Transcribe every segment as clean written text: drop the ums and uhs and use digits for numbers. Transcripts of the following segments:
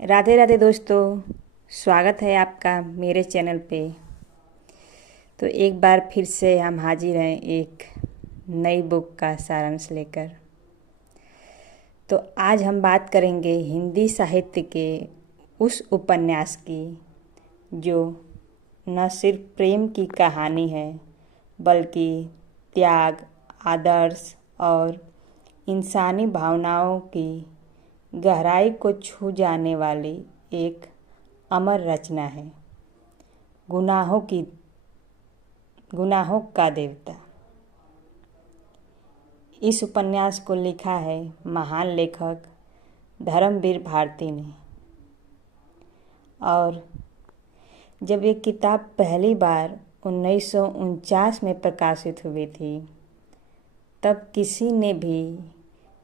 राधे राधे दोस्तों, स्वागत है आपका मेरे चैनल पे। तो एक बार फिर से हम हाजिर हैं एक नई बुक का सारांश लेकर। तो आज हम बात करेंगे हिंदी साहित्य के उस उपन्यास की जो न सिर्फ प्रेम की कहानी है बल्कि त्याग, आदर्श और इंसानी भावनाओं की गहराई को छू जाने वाली एक अमर रचना है। गुनाहों का देवता। इस उपन्यास को लिखा है महान लेखक धर्मवीर भारती ने। और जब ये किताब पहली बार 1949 में प्रकाशित हुई थी, तब किसी ने भी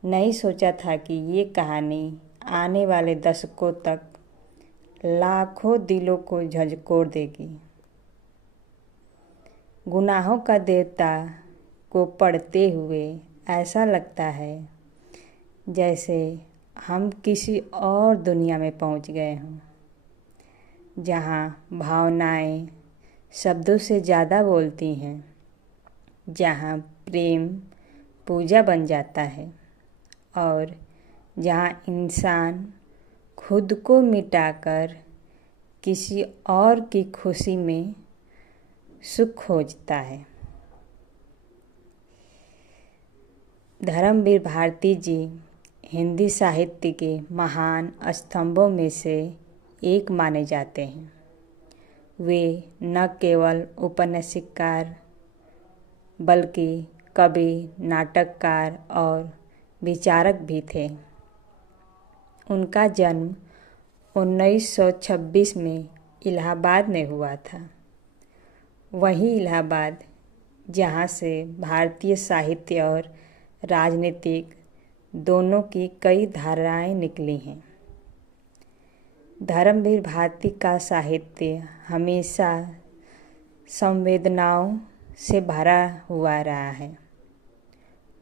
नहीं सोचा था कि ये कहानी आने वाले दशकों तक लाखों दिलों को झंझोर देगी। गुनाहों का देवता को पढ़ते हुए ऐसा लगता है जैसे हम किसी और दुनिया में पहुंच गए हों, जहां भावनाएं शब्दों से ज़्यादा बोलती हैं, जहां प्रेम पूजा बन जाता है और जहां इंसान खुद को मिटाकर किसी और की खुशी में सुख खोजता है। धर्मवीर भारती जी हिंदी साहित्य के महान स्तंभों में से एक माने जाते हैं। वे न केवल उपन्यासकार बल्कि कवि, नाटककार और विचारक भी थे। उनका जन्म 1926 में इलाहाबाद में हुआ था। वही इलाहाबाद जहाँ से भारतीय साहित्य और राजनीतिक दोनों की कई धाराएं निकली हैं। धर्मवीर भारती का साहित्य हमेशा संवेदनाओं से भरा हुआ रहा है।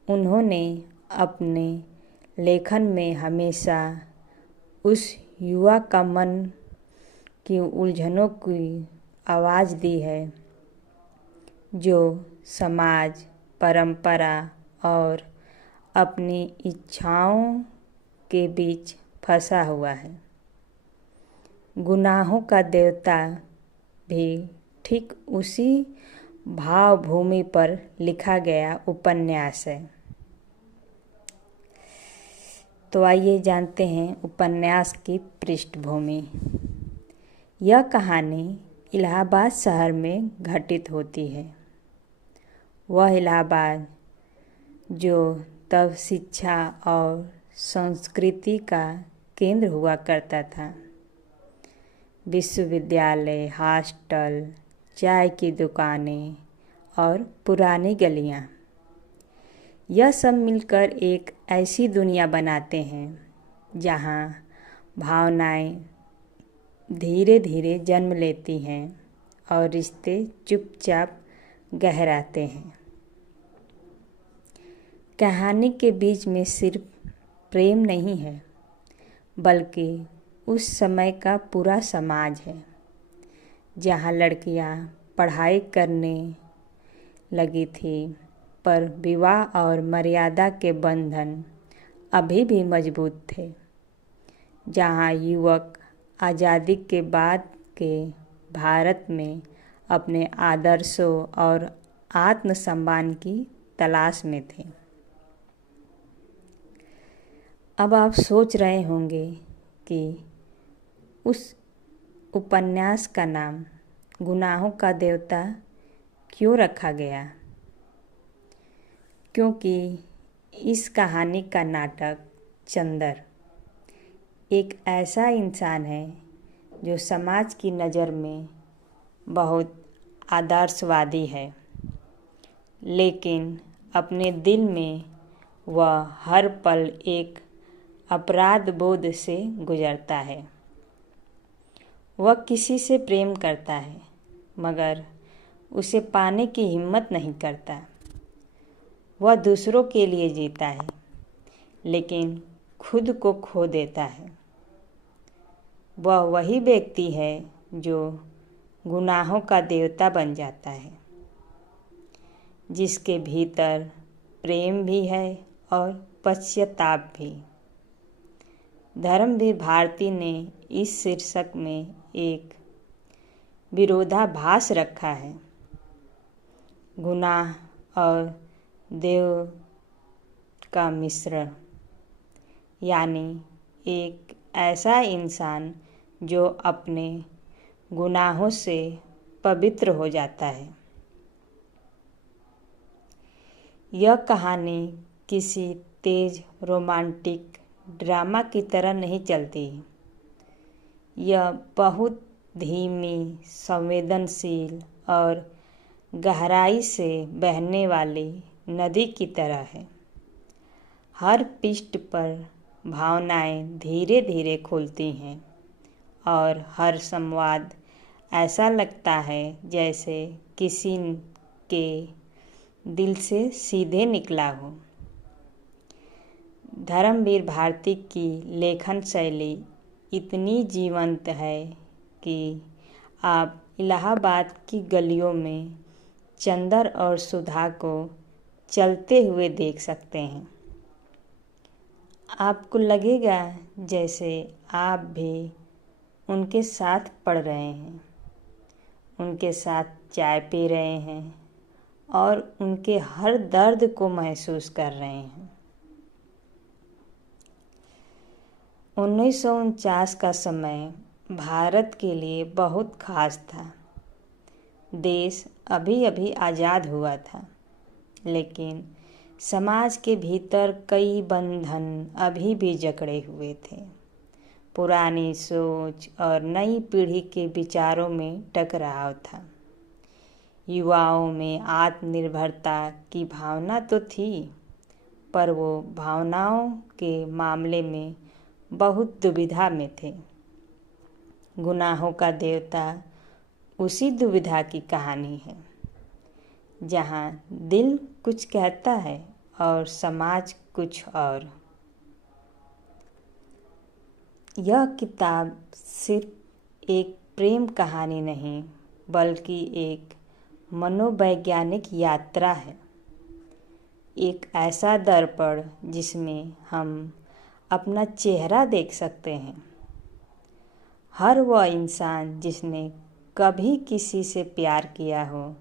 उन्होंने अपने लेखन में हमेशा उस युवा का मन की उलझनों की आवाज़ दी है जो समाज, परंपरा और अपनी इच्छाओं के बीच फंसा हुआ है। गुनाहों का देवता भी ठीक उसी भावभूमि पर लिखा गया उपन्यास है। तो आइए जानते हैं उपन्यास की पृष्ठभूमि। यह कहानी इलाहाबाद शहर में घटित होती है। वह इलाहाबाद जो तब शिक्षा और संस्कृति का केंद्र हुआ करता था। विश्वविद्यालय, हॉस्टल, चाय की दुकानें और पुरानी गलियां, यह सब मिलकर एक ऐसी दुनिया बनाते हैं जहां भावनाएं धीरे धीरे जन्म लेती हैं और रिश्ते चुपचाप गहराते हैं। कहानी के बीच में सिर्फ प्रेम नहीं है बल्कि उस समय का पूरा समाज है, जहाँ लड़कियाँ पढ़ाई करने लगी थी पर विवाह और मर्यादा के बंधन अभी भी मजबूत थे, जहाँ युवक आज़ादी के बाद के भारत में अपने आदर्शों और आत्मसम्मान की तलाश में थे। अब आप सोच रहे होंगे कि उस उपन्यास का नाम गुनाहों का देवता क्यों रखा गया? क्योंकि इस कहानी का नाटक चंदर एक ऐसा इंसान है जो समाज की नज़र में बहुत आदर्शवादी है, लेकिन अपने दिल में वह हर पल एक अपराध बोध से गुजरता है। वह किसी से प्रेम करता है मगर उसे पाने की हिम्मत नहीं करता। वह दूसरों के लिए जीता है लेकिन खुद को खो देता है। वह वही व्यक्ति है जो गुनाहों का देवता बन जाता है, जिसके भीतर प्रेम भी है और पश्चाताप भी। धर्मवीर भारती ने इस शीर्षक में एक विरोधाभास रखा है। गुनाह और देव का मिश्रण, यानी एक ऐसा इंसान जो अपने गुनाहों से पवित्र हो जाता है। यह कहानी किसी तेज रोमांटिक ड्रामा की तरह नहीं चलती। यह बहुत धीमी, संवेदनशील और गहराई से बहने वाली नदी की तरह है। हर पृष्ठ पर भावनाएं धीरे धीरे खुलती हैं और हर संवाद ऐसा लगता है जैसे किसी के दिल से सीधे निकला हो। धर्मवीर भारती की लेखन शैली इतनी जीवंत है कि आप इलाहाबाद की गलियों में चंदर और सुधा को चलते हुए देख सकते हैं। आपको लगेगा जैसे आप भी उनके साथ पढ़ रहे हैं, उनके साथ चाय पी रहे हैं और उनके हर दर्द को महसूस कर रहे हैं। 1949 का समय भारत के लिए बहुत खास था। देश अभी अभी आज़ाद हुआ था, लेकिन समाज के भीतर कई बंधन अभी भी जकड़े हुए थे। पुरानी सोच और नई पीढ़ी के विचारों में टकराव था। युवाओं में आत्मनिर्भरता की भावना तो थी, पर वो भावनाओं के मामले में बहुत दुविधा में थे। गुनाहों का देवता उसी दुविधा की कहानी है, जहाँ दिल कुछ कहता है और समाज कुछ और। यह किताब सिर्फ एक प्रेम कहानी नहीं, बल्कि एक मनोवैज्ञानिक यात्रा है। एक ऐसा दर्पण जिसमें हम अपना चेहरा देख सकते हैं। हर वह इंसान जिसने कभी किसी से प्यार किया हो,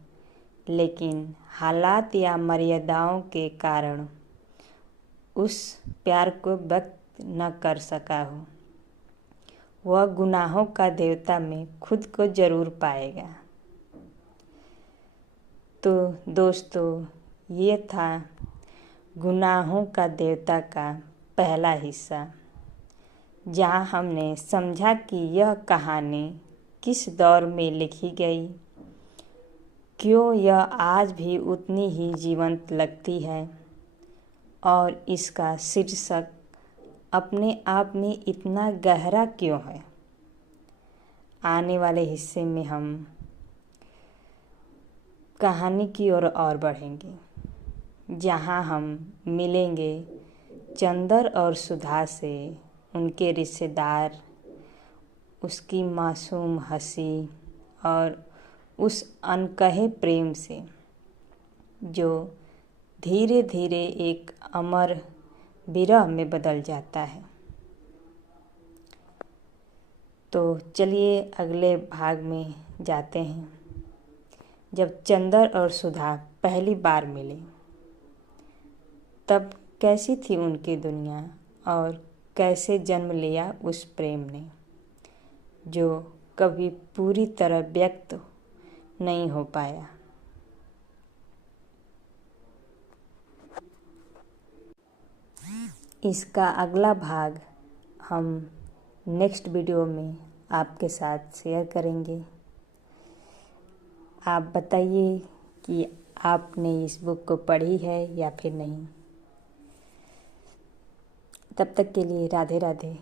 लेकिन हालात या मर्यादाओं के कारण उस प्यार को व्यक्त न कर सका हो, वह गुनाहों का देवता में खुद को जरूर पाएगा। तो दोस्तों, ये था गुनाहों का देवता का पहला हिस्सा, जहाँ हमने समझा कि यह कहानी किस दौर में लिखी गई, क्यों यह आज भी उतनी ही जीवंत लगती है और इसका शीर्षक अपने आप में इतना गहरा क्यों है। आने वाले हिस्से में हम कहानी की ओर और बढ़ेंगे, जहाँ हम मिलेंगे चंदर और सुधा से, उनके रिश्तेदार, उसकी मासूम हंसी और उस अनकहे प्रेम से जो धीरे धीरे एक अमर विरह में बदल जाता है। तो चलिए अगले भाग में जाते हैं, जब चंदर और सुधा पहली बार मिले, तब कैसी थी उनकी दुनिया और कैसे जन्म लिया उस प्रेम ने, जो कभी पूरी तरह व्यक्त नहीं हो पाया। इसका अगला भाग हम नेक्स्ट वीडियो में आपके साथ शेयर करेंगे। आप बताइए कि आपने इस बुक को पढ़ी है या फिर नहीं। तब तक के लिए राधे राधे।